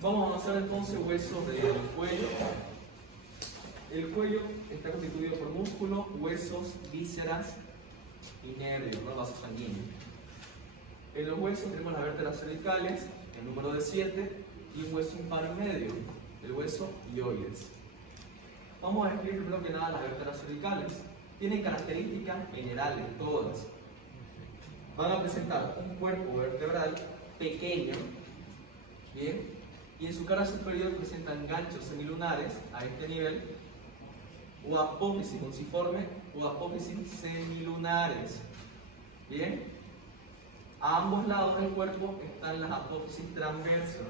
Vamos a hacer entonces huesos del cuello. El cuello está constituido por músculo, huesos, vísceras y nervios, ¿no? Vasos sanguíneos. En los huesos tenemos las vértebras cervicales, el número de 7, y un hueso impar en medio, el hueso hioides. Vamos a describir primero que nada las vértebras cervicales. Tienen características generales, todas. Van a presentar un cuerpo vertebral pequeño, ¿bien? Y en su cara superior presentan ganchos semilunares a este nivel, o apófisis munciforme o apófisis semilunares. ¿Bien? A ambos lados del cuerpo están las apófisis transversas,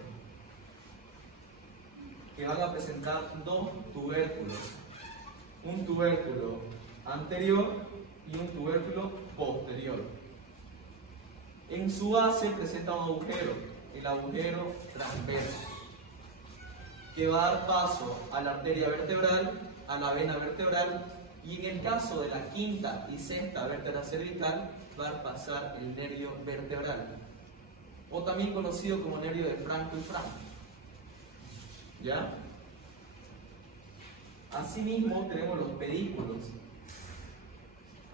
que van a presentar dos tubérculos, un tubérculo anterior y un tubérculo posterior. En su base presenta un agujero, el agujero transverso, que va a dar paso a la arteria vertebral, a la vena vertebral, y en el caso de la quinta y sexta vértebra cervical va a pasar el nervio vertebral, o también conocido como nervio de Franco y Franco. ¿Ya? Asimismo tenemos los pedículos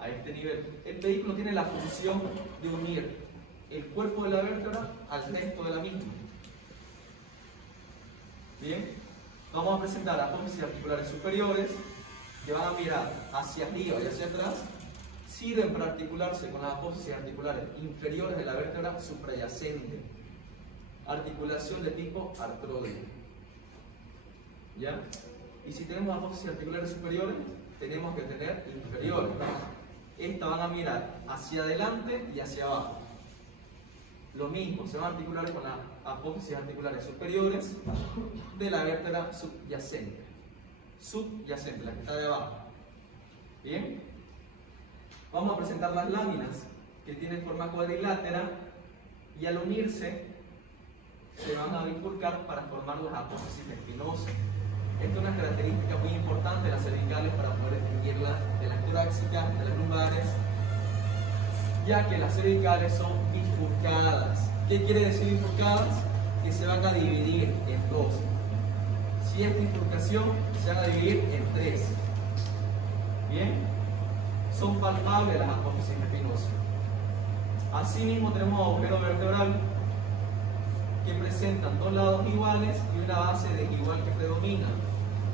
a este nivel. El pedículo tiene la función de unir el cuerpo de la vértebra al resto de la misma. Bien, vamos a presentar apófisis articulares superiores que van a mirar hacia arriba y hacia atrás. Sirven para articularse con las apófisis articulares inferiores de la vértebra suprayacente. Articulación de tipo artróide. ¿Ya? Y si tenemos apófisis articulares superiores, tenemos que tener inferiores. Estas van a mirar hacia adelante y hacia abajo. Lo mismo, se van a articular con las apófisis articulares superiores de la vértebra subyacente. Subyacente, la que está de abajo. ¿Bien? Vamos a presentar las láminas, que tienen forma cuadrilátera, y al unirse se van a bifurcar para formar las apófisis espinosas. Esta es una característica muy importante de las cervicales para poder distinguirlas de las torácicas, de las lumbares, ya que las cervicales son bifurcadas. ¿Qué quiere decir bifurcadas? Que se van a dividir en dos. Si es bifurcación, se van a dividir en tres. ¿Bien? Son palpables las apófisis espinosas. Asimismo tenemos agujero vertebral, que presentan dos lados iguales y una base desigual que predomina.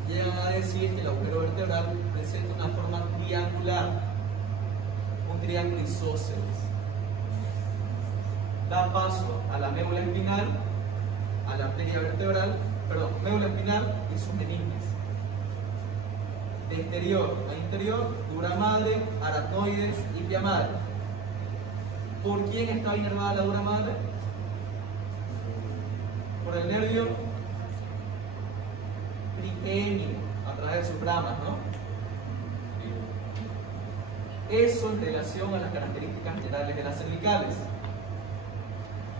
Llegan a decir que el agujero vertebral presenta una forma triangular, un triángulo isósceles. Da paso a la médula espinal, a la arteria vertebral, médula espinal y sus meninges. De exterior a interior, dura madre, aracnoides y pia madre. ¿Por quién está inervada la dura madre? Por el nervio trigémino, a través de sus ramas, ¿no? Eso en relación a las características generales de las cervicales.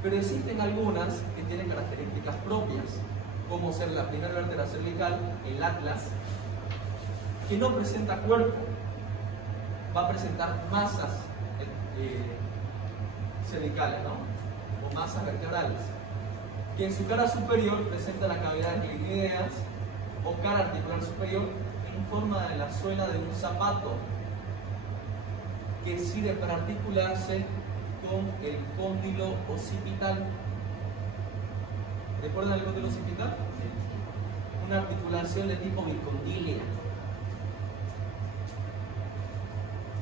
Pero existen algunas que tienen características propias, como ser la primera vértebra cervical, el atlas, que no presenta cuerpo, va a presentar masas cervicales, ¿no? O masas vertebrales, que en su cara superior presenta la cavidad de glinideas o cara articular superior en forma de la suela de un zapato, que sirve para articularse con el cóndilo occipital. ¿Recuerdan el cóndilo occipital? Sí. Una articulación de tipo bicondilia.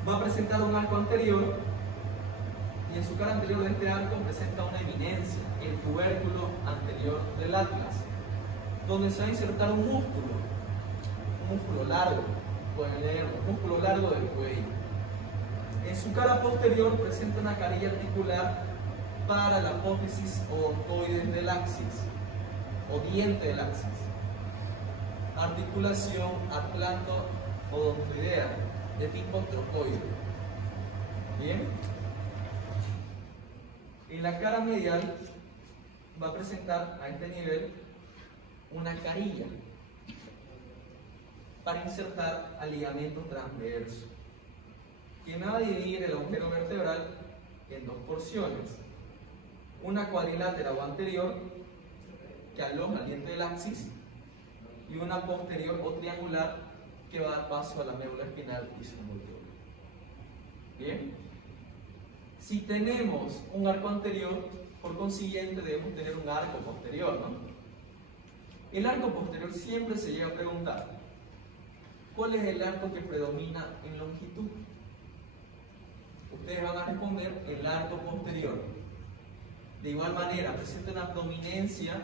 Va a presentar un arco anterior, y en su cara anterior de este arco presenta una eminencia, el tubérculo anterior del atlas, donde se va a insertar un músculo largo, pueden leerlo, músculo largo del cuello. En su cara posterior presenta una carilla articular para la apófisis odontoides del axis, o diente del axis. Articulación atlanto-odontoidea, de tipo trocoide. Bien. En la cara medial va a presentar a este nivel una carilla para insertar al ligamento transverso, que me va a dividir el agujero vertebral en dos porciones, una cuadrilátera o anterior, que aloja el diente del axis, y una posterior o triangular que va a dar paso a la médula espinal y su músculo. Bien. Si tenemos un arco anterior, por consiguiente debemos tener un arco posterior, ¿no? El arco posterior siempre se llega a preguntar, ¿cuál es el arco que predomina en longitud? Ustedes van a responder el arco posterior. De igual manera, presenta una prominencia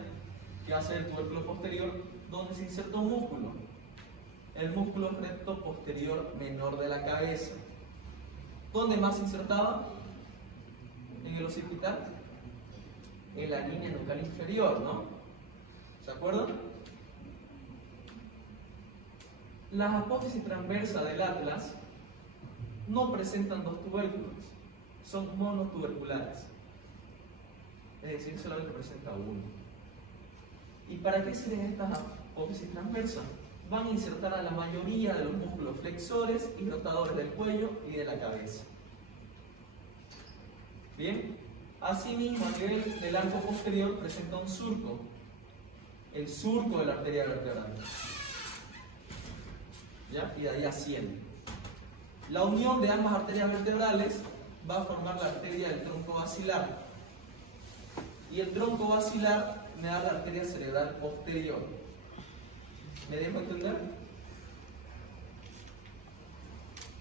que hace el tubérculo posterior donde se inserta un músculo. El músculo recto posterior menor de la cabeza. ¿Dónde más se insertaba? En el occipital. En la línea nucal inferior, ¿no? ¿Se acuerdan? Las apófisis transversas del atlas no presentan dos tubérculos, son monotuberculares. Es decir, solamente presenta uno. ¿Y para qué sirven estas apófisis transversas? Van a insertar a la mayoría de los músculos flexores y rotadores del cuello y de la cabeza. Bien, asimismo, a nivel del arco posterior presenta un surco, el surco de la arteria vertebral. ¿Ya? Y de ahí asciende. La unión de ambas arterias vertebrales va a formar la arteria del tronco basilar. Y el tronco basilar me da la arteria cerebral posterior. ¿Me dejo entender?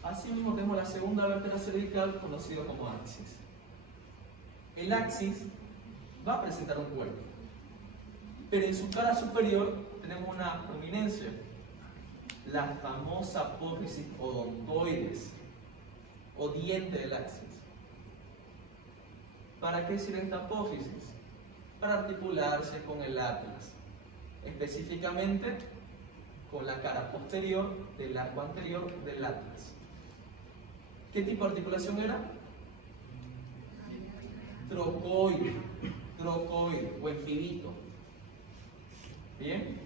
Asimismo tenemos la segunda vértebra cervical, conocida como axis. El axis va a presentar un cuerpo, pero en su cara superior tenemos una prominencia, la famosa apófisis odontoides o diente del axis. ¿Para qué sirve esta apófisis? Para articularse con el atlas, específicamente con la cara posterior del arco anterior del atlas. ¿Qué tipo de articulación era? Trocoide o en pibito. Bien.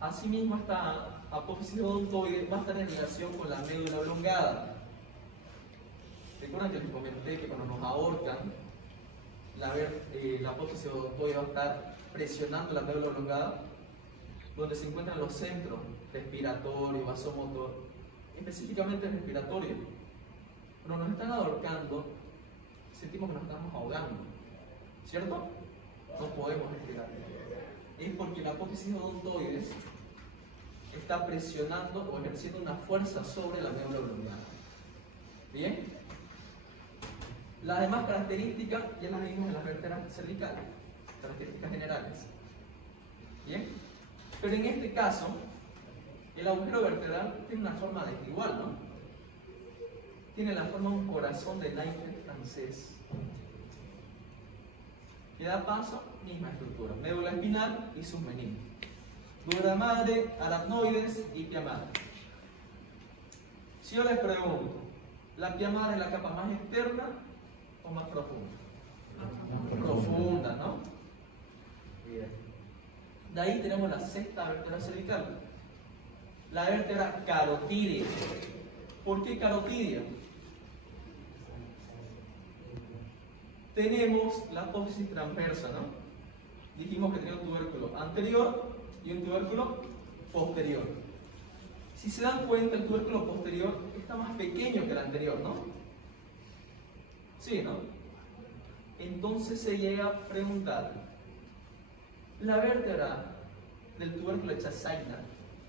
Asimismo, esta apófisis odontoide va a estar en relación con la médula oblongada. Recuerdan que les comenté que cuando nos ahorcan, la apófisis odontoide va a estar presionando la médula oblongada, donde se encuentran los centros respiratorio, vasomotor, específicamente el respiratorio. Cuando nos están ahorcando, sentimos que nos estamos ahogando, ¿cierto? No podemos respirar. Es porque la apófisis odontoides está presionando o ejerciendo una fuerza sobre la médula oblongada. ¿Bien? Las demás características ya las vimos en las vértebras cervicales, características generales. ¿Bien? Pero en este caso, el agujero vertebral tiene una forma desigual, ¿no? Tiene la forma de un corazón de naipe francés. Que da paso, misma estructura, médula espinal y sus meningos. Dura madre, aracnoides y pia madre. Si yo les pregunto, ¿la pia madre es la capa más externa o más profunda? Profunda, ¿no? Bien. De ahí tenemos la sexta vértebra cervical, la vértebra carotídea. ¿Por qué carotídea? Tenemos la apófisis transversa, ¿no? Dijimos que tenía un tubérculo anterior y un tubérculo posterior. Si se dan cuenta, el tubérculo posterior está más pequeño que el anterior, ¿no? Sí, ¿no? Entonces se llega a preguntar, la vértebra del tubérculo de Chassaina,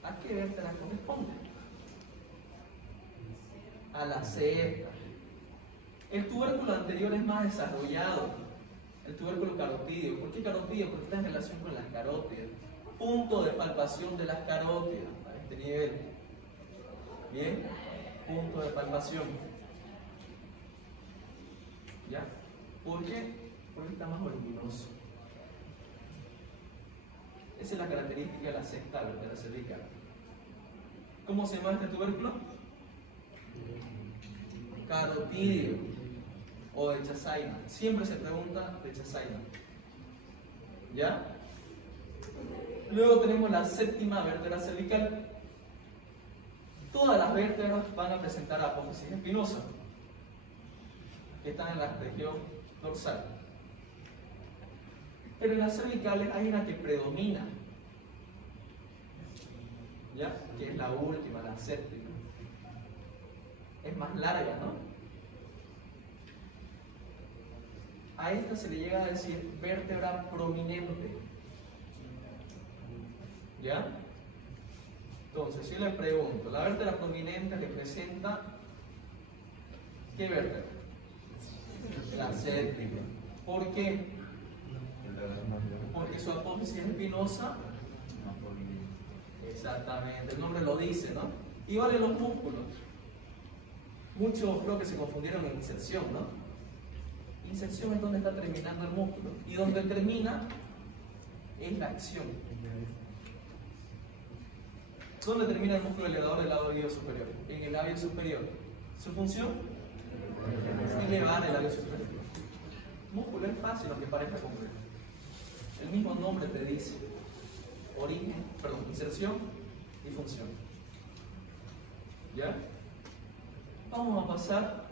¿a qué vértebra corresponde? A la sexta. El tubérculo anterior es más desarrollado, el tubérculo carotídeo. ¿Por qué carotídeo? Porque está en relación con las carótidas. Punto de palpación de las carótidas a este nivel. Bien, punto de palpación. ¿Ya? ¿Por qué? Porque está más voluminoso. Esa es la característica de la sexta vértebra cervical. ¿Cómo se llama este tubérculo? Carotídeo o de Chassaina. Siempre se pregunta de Chassaina. ¿Ya? Luego tenemos la séptima vértebra cervical. Todas las vértebras van a presentar apófisis espinosa, que están en la región dorsal. Pero en las cervicales hay una que predomina, ¿ya? Que es la última, la séptima. Es más larga, ¿no? A esta se le llega a decir vértebra prominente. ¿Ya? Entonces, si yo le pregunto, la vértebra prominente representa ¿qué vértebra? La séptima. ¿Por qué? Porque su apófisis espinosa. Exactamente, el nombre lo dice, ¿no? Igual en los músculos. Muchos creo que se confundieron en inserción, ¿no? Inserción es donde está terminando el músculo. Y donde termina es la acción. ¿Dónde termina el músculo elevador del labio superior? En el labio superior. ¿Su función? Elevar el labio superior. Músculo es fácil, aunque parezca complejo. El mismo nombre te dice inserción y función. ¿Ya? Vamos a pasar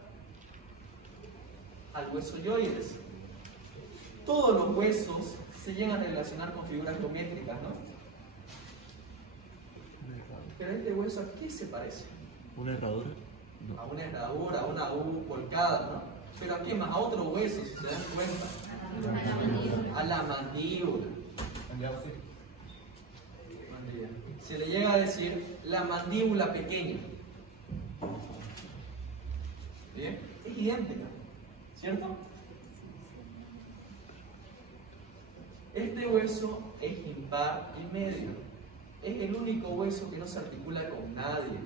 al hueso yoides. Todos los huesos se llegan a relacionar con figuras geométricas, ¿no? Pero este hueso, ¿a qué se parece? ¿Una herradura? A una herradura, a una U volcada, ¿no? Pero ¿a qué más? A otro hueso, si se dan cuenta. A la mandíbula. Se le llega a decir la mandíbula pequeña. ¿Bien? Es idéntica, ¿cierto? Este hueso es impar y medio. Es el único hueso que no se articula con nadie.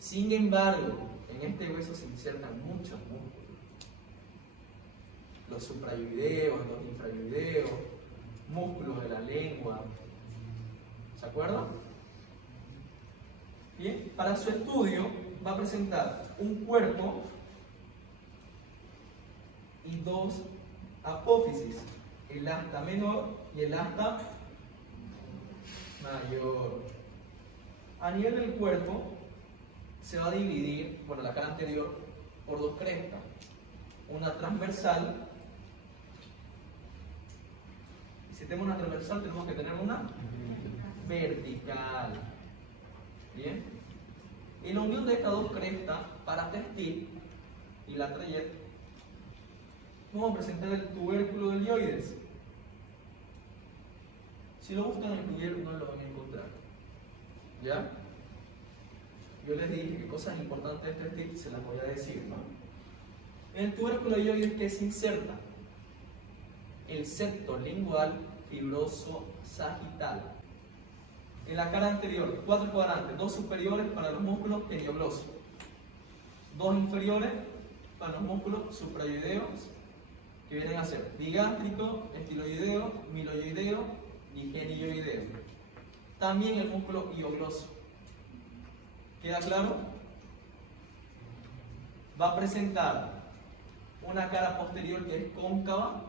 Sin embargo, en este hueso se insertan muchos músculos. Los suprayoideos, los infrayoideos, músculos de la lengua. ¿Se acuerdan? Bien, para su estudio va a presentar un cuerpo y dos apófisis, el asta menor y el asta mayor. A nivel del cuerpo se va a dividir, bueno, la cara anterior, por dos crestas, una transversal. Si tenemos una transversal, tenemos que tener una vertical. Bien. Y la unión de estas dos crestas, paratextil y la trayectoria, vamos a presentar el tubérculo del yoides. Si lo buscan en Google no lo van a encontrar. ¿Ya? Yo les dije que cosas importantes de este tip se las voy a decir, ¿no? En el tubérculo yoides, ¿qué se inserta? El septo lingual fibroso sagital. En la cara anterior, 4 cuadrantes, 2 superiores para los músculos perioglosos, 2 inferiores para los músculos suprayoideos, que vienen a ser bigástrico, estiloideo, miloyoideo y genioideo. También el músculo hiogloso. ¿Queda claro? Va a presentar una cara posterior que es cóncava,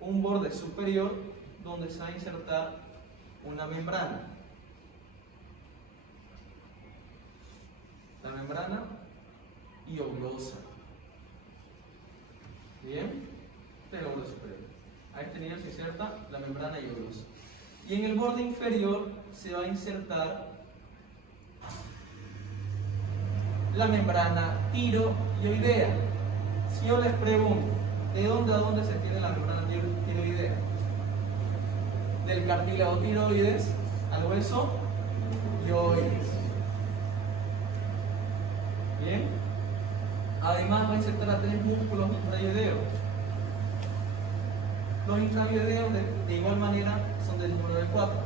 un borde superior donde se va a insertar una membrana. La membrana hioglosa. Bien, este es el borde superior. A este nivel se inserta la membrana hioglosa. Y en el borde inferior se va a insertar la membrana tiroidea. Si yo les pregunto, ¿de dónde a dónde se tiene la membrana tiroidea? Del cartílago tiroides al hueso yoides. Bien. Además va a insertar a 3 músculos infrayoideos. Los infrayoideos de igual manera son del número de 4.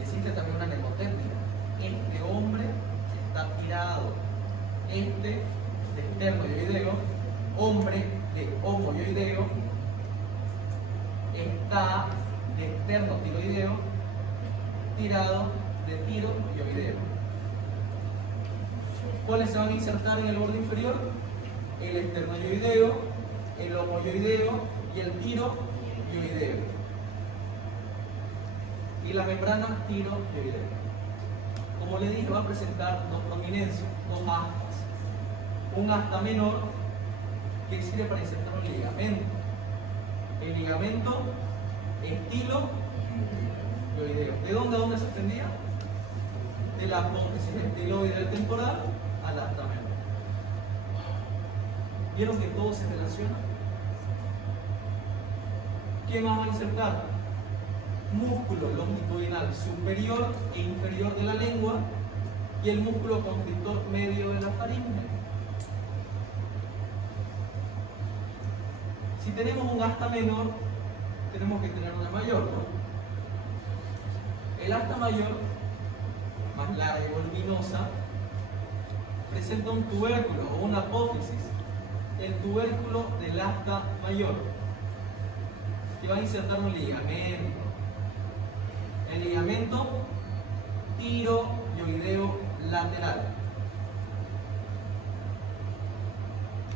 Existe también una mnemotécnica. Este hombre está tirado. Este de esternoyoideo, hombre de homoyoideo, está de esternotiroideo, tirado de tiroyoideo. ¿Cuáles se van a insertar en el borde inferior? El esternoyoideo, el homoyoideo y el tiroyoideo. Y la membrana tiroyoidea. Como le dije, va a presentar dos prominencias, dos astas. Un asta menor que sirve para insertar un ligamento. ligamento estiloideo. ¿De dónde a dónde se extendía? De la apófisis estiloide temporal al asta menor. ¿Vieron que todo se relaciona? ¿Qué más va a insertar? Músculo longitudinal superior e inferior de la lengua y el músculo constrictor medio de la faringe. Si tenemos un asta menor, tenemos que tener una mayor, ¿no? El asta mayor, más larga y voluminosa, presenta un tubérculo o una apófisis, el tubérculo del asta mayor, que va a insertar un ligamento. El ligamento tiroideo lateral.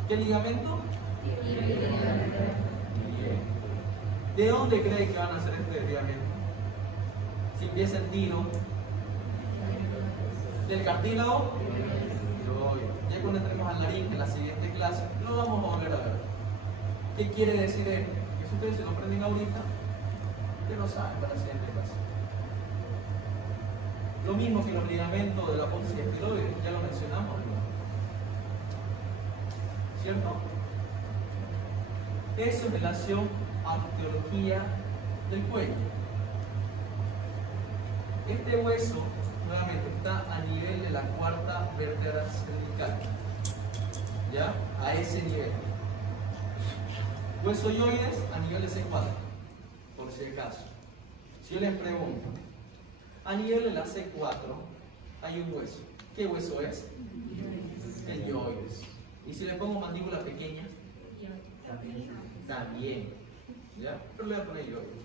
¿Qué ligamento? Bien. ¿De dónde creen que van a hacer este ligamento? Si empieza en tiro, del cartílago tiroideo. Ya cuando entremos al laringe en la siguiente clase, lo vamos a volver a ver. ¿Qué quiere decir esto? Que si ustedes se lo aprenden ahorita, ya lo saben para la siguiente clase. Lo mismo que los ligamentos de la apófisis estiloide, ya lo mencionamos, ¿no? ¿Cierto? Eso en relación a osteología del cuello. Este hueso, nuevamente, está a nivel de la cuarta vértebra cervical. ¿Ya? A ese nivel. Hueso yoides a nivel de C4, por si acaso. Si yo les pregunto, a nivel de la C4 hay un hueso. ¿Qué hueso es? El yoides. Y si le pongo mandíbula pequeña, también. ¿Ya? Pero le voy a poner yoides.